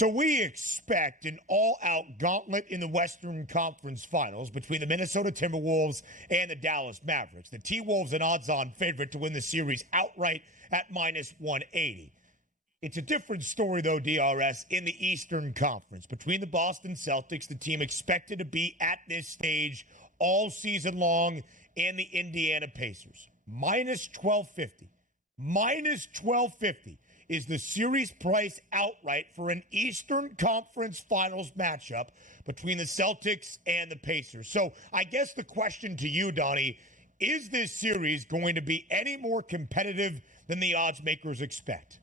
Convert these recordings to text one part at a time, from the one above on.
So we expect an all-out gauntlet in the Western Conference Finals between the Minnesota Timberwolves and the Dallas Mavericks. The T-Wolves an odds-on favorite to win the series outright at minus 180. It's a different story, though, DRS, in the Eastern Conference. Between the Boston Celtics, the team expected to be at this stage all season long, and the Indiana Pacers. Minus 1250. Minus 1250. Is the series price outright for an Eastern Conference Finals matchup between the Celtics and the Pacers. So I guess the question to you, Donnie, is this series going to be any more competitive than the odds makers expect?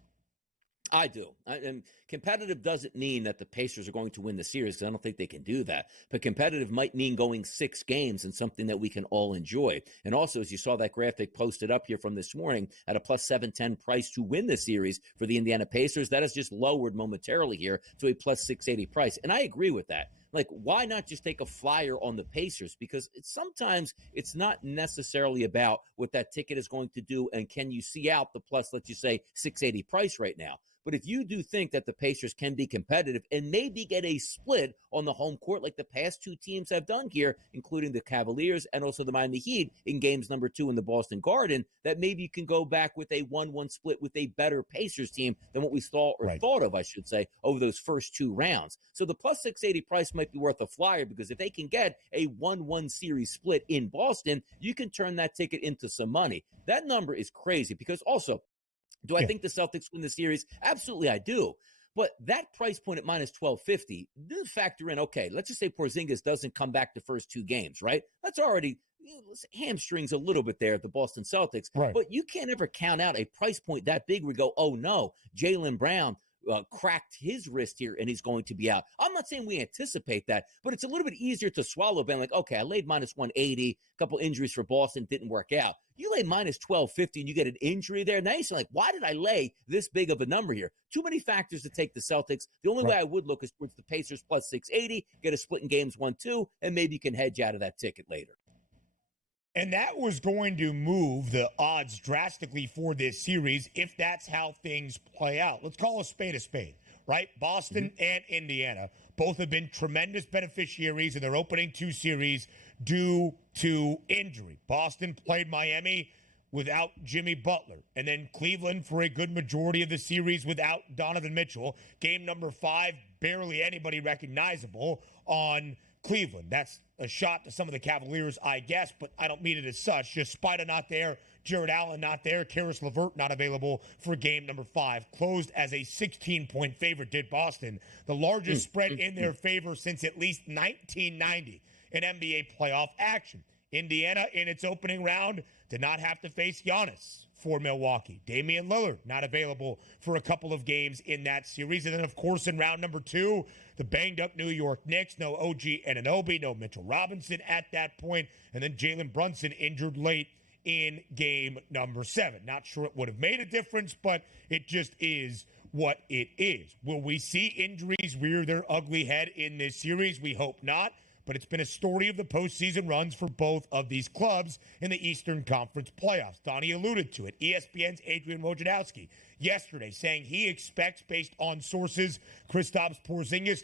I do. And competitive doesn't mean that the Pacers are going to win the series, because I don't think they can do that. But competitive might mean going 6 games and something that we can all enjoy. And also, as you saw that graphic posted up here from this morning at a plus 710 price to win the series for the Indiana Pacers, that is just lowered momentarily here to a plus 680 price. And I agree with that. Like, why not just take a flyer on the Pacers? Because sometimes it's not necessarily about what that ticket is going to do and can you see out the plus, let's just say, 680 price right now. But if you do think that the Pacers can be competitive and maybe get a split on the home court like the past 2 teams have done here, including the Cavaliers and also the Miami Heat in games number 2 in the Boston Garden, that maybe you can go back with a 1-1 split with a better Pacers team than what we thought of, I should say, over those first 2 rounds. So the plus 680 price might be worth a flyer, because if they can get a 1-1 series split in Boston, you can turn that ticket into some money. That number is crazy, because also, do I think the Celtics win the series? Absolutely, I do. But that price point at minus 1250, do factor in, okay, let's just say Porzingis doesn't come back the first 2 games, right? That's already hamstrings a little bit there at the Boston Celtics. Right. But you can't ever count out a price point that big where we go, oh, no, Jaylen Brown cracked his wrist here and he's going to be out. I'm not saying we anticipate that, but it's a little bit easier to swallow. Being like, okay, I laid minus 180, a couple injuries for Boston, didn't work out. You lay minus 1250 and you get an injury there. Now you're saying, like, why did I lay this big of a number here? Too many factors to take the Celtics. The only way I would look is towards the Pacers plus 680, get a split in games 1-2, and maybe you can hedge out of that ticket later. And that was going to move the odds drastically for this series if that's how things play out. Let's call a spade, right? Boston and Indiana both have been tremendous beneficiaries in their opening 2 series due to injury. Boston played Miami without Jimmy Butler, and then Cleveland for a good majority of the series without Donovan Mitchell. Game number 5, barely anybody recognizable on Cleveland. That's a shot to some of the Cavaliers, I guess, but I don't mean it as such. Just Spida not there, Jared Allen not there, Karis LeVert not available for game number 5. Closed as a 16-point favorite, did Boston. The largest spread in their favor since at least 1990 in NBA playoff action. Indiana, in its opening round, did not have to face Giannis for Milwaukee. Damian Lillard not available for a couple of games in that series. And then, of course, in round number 2, the banged-up New York Knicks. No OG Anunoby, no Mitchell Robinson at that point. And then Jalen Brunson injured late in game number 7. Not sure it would have made a difference, but it just is what it is. Will we see injuries rear their ugly head in this series? We hope not. But it's been a story of the postseason runs for both of these clubs in the Eastern Conference playoffs. Donnie alluded to it. ESPN's Adrian Wojnarowski yesterday saying he expects, based on sources, Kristaps Porzingis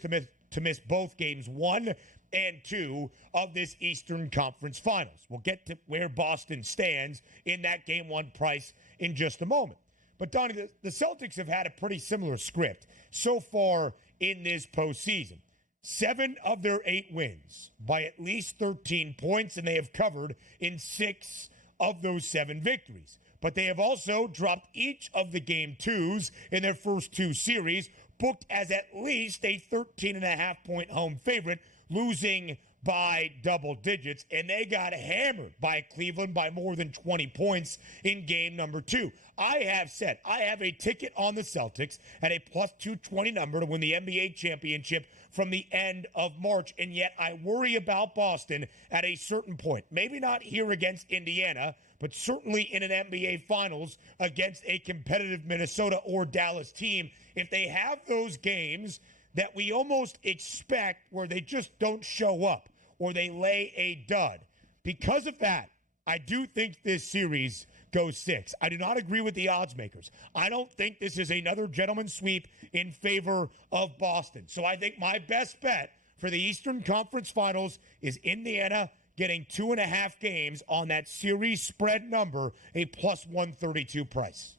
to miss both games 1 and 2 of this Eastern Conference Finals. We'll get to where Boston stands in that game 1 price in just a moment. But, Donnie, the Celtics have had a pretty similar script so far in this postseason. 7 of their 8 wins by at least 13 points, and they have covered in 6 of those 7 victories. But they have also dropped each of the game 2s in their first 2 series, booked as at least a 13.5-point home favorite, losing by double digits, and they got hammered by Cleveland by more than 20 points in game number 2. I have said I have a ticket on the Celtics at a plus 220 number to win the NBA championship from the end of March, and yet I worry about Boston at a certain point. Maybe not here against Indiana, but certainly in an NBA Finals against a competitive Minnesota or Dallas team. If they have those games that we almost expect where they just don't show up or they lay a dud. Because of that, I do think this series go 6. I do not agree with the odds makers. I don't think this is another gentleman's sweep in favor of Boston. So I think my best bet for the Eastern Conference Finals is Indiana getting 2.5 games on that series spread number, a plus 132 price.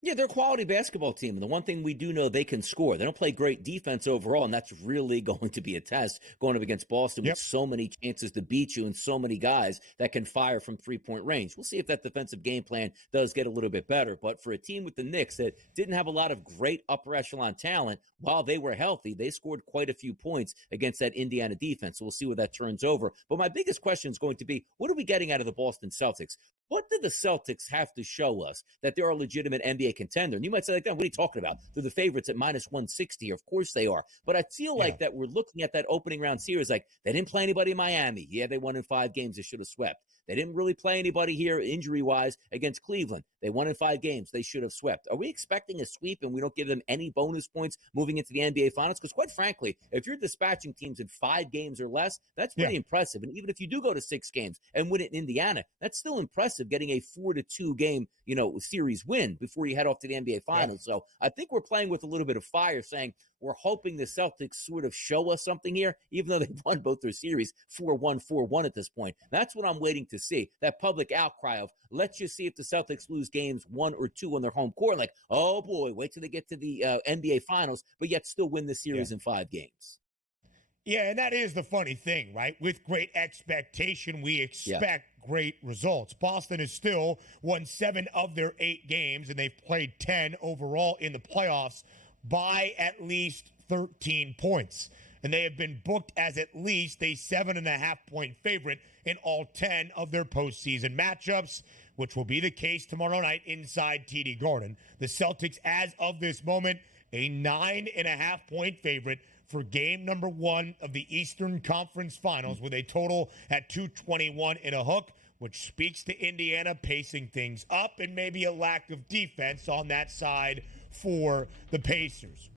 Yeah, they're a quality basketball team. And the one thing we do know, they can score. They don't play great defense overall, and that's really going to be a test going up against Boston with so many chances to beat you and so many guys that can fire from three-point range. We'll see if that defensive game plan does get a little bit better. But for a team with the Knicks that didn't have a lot of great upper echelon talent, while they were healthy, they scored quite a few points against that Indiana defense. So we'll see where that turns over. But my biggest question is going to be, what are we getting out of the Boston Celtics? What do the Celtics have to show us that they're a legitimate NBA contender? And you might say, like, what are you talking about? They're the favorites at minus 160. Of course they are. But I feel like that we're looking at that opening round series like they didn't play anybody in Miami. Yeah, they won in 5 games. They should have swept. They didn't really play anybody here injury-wise against Cleveland. They won in 5 games. They should have swept. Are we expecting a sweep and we don't give them any bonus points moving into the NBA Finals? Because quite frankly, if you're dispatching teams in 5 games or less, that's pretty impressive. And even if you do go to 6 games and win it in Indiana, that's still impressive getting a 4-2 game, series win before you head off to the NBA Finals. So I think we're playing with a little bit of fire saying, we're hoping the Celtics sort of show us something here, even though they've won both their series 4-1, 4-1 at this point. That's what I'm waiting to see, that public outcry of, let's just see if the Celtics lose games 1 or 2 on their home court. Like, oh, boy, wait till they get to the NBA Finals, but yet still win the series in 5 games. Yeah, and that is the funny thing, right? With great expectation, we expect great results. Boston has still won 7 of their 8 games, and they've played 10 overall in the playoffs by at least 13 points. And they have been booked as at least a 7.5-point favorite in all 10 of their postseason matchups, which will be the case tomorrow night inside TD Garden. The Celtics, as of this moment, a 9.5-point favorite for game number 1 of the Eastern Conference Finals with a total at 221 and a hook, which speaks to Indiana pacing things up and maybe a lack of defense on that side for the Pacers.